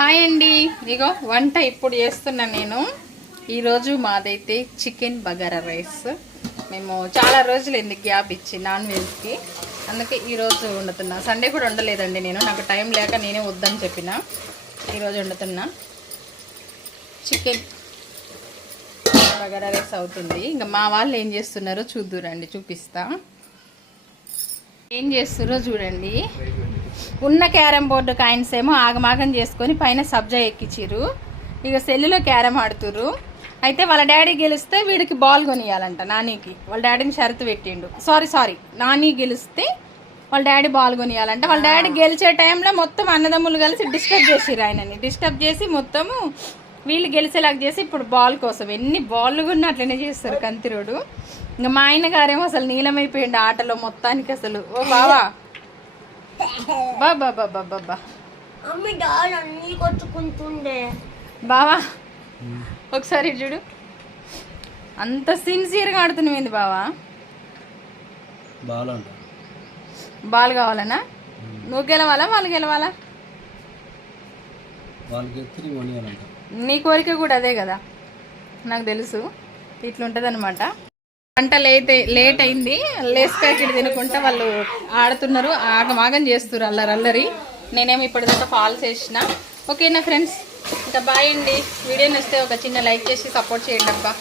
Hi అండి, ఇగో వంట ఇప్పుడు చేస్తున్నా నేను. ఈరోజు మాదైతే చికెన్ బగారా రైస్. మేము చాలా రోజులు ఎందుకు గ్యాప్ ఇచ్చి నాన్ వెజ్కి, అందుకే ఈరోజు వండుతున్నా. సండే కూడా వండలేదండి నేను, నాకు టైం లేక నేనే వద్దని చెప్పిన. ఈరోజు వండుతున్నా చికెన్ బగారా రైస్ అవుతుంది. ఇంకా మా వాళ్ళు ఏం చేస్తున్నారో చూద్దురండి, చూపిస్తా. ఏం చేస్తున్నారో చూడండి. ఉన్న క్యారమ్ బోర్డు కాయిన్స్ ఏమో ఆగమాగం చేసుకొని పైన సబ్జా ఎక్కిచ్చిర్రు. ఇక సెల్లులో క్యారమ్ ఆడుతుర్రు. అయితే వాళ్ళ డాడీ గెలిస్తే వీడికి బాల్ కొనియాలంట. నానికి వాళ్ళ డాడీని షరతు పెట్టిండు. సారీ నాని గెలిస్తే వాళ్ళ డాడీ బాల్ కొనియాలంట. వాళ్ళ డాడీ గెలిచే టైంలో మొత్తం అన్నదమ్ములు కలిసి డిస్టర్బ్ చేసిర్రు ఆయనని. డిస్టర్బ్ చేసి మొత్తము వీళ్ళు గెలిచేలాగా చేసి ఇప్పుడు బాల్ కోసం ఎన్ని బాళ్ళు కూడా అట్లనే చేస్తారు కంతిరోడు. ఇంకా మా ఆయన గారేమో అసలు నీలమైపోయిండు ఆటలో మొత్తానికి. అసలు ఓ బావా బాబా బావా ఒకసారి చూడు, అంత సిన్సియర్గా ఆడుతున్నాయింది బావా. బాల్ కావాలనా? నువ్వు గెలవాలా వాళ్ళు గెలవాలా? నీ కోరిక కూడా అదే కదా, నాకు తెలుసు. ఇట్లుంటది అనమాట. వంట లేట్ అయింది. లేస్ ప్యాకెట్ తినుకుంటా వాళ్ళు ఆడుతున్నారు, ఆగమాగం చేస్తున్నారు, అల్లరి. నేనేమో ఇప్పటిదాకా ఫాల్ చేసిన. ఓకేనా ఫ్రెండ్స్, ఇంకా బాయ్ అండి. వీడియో నచ్చితే ఒక చిన్న లైక్ చేసి సపోర్ట్ చేయండి అబ్బా.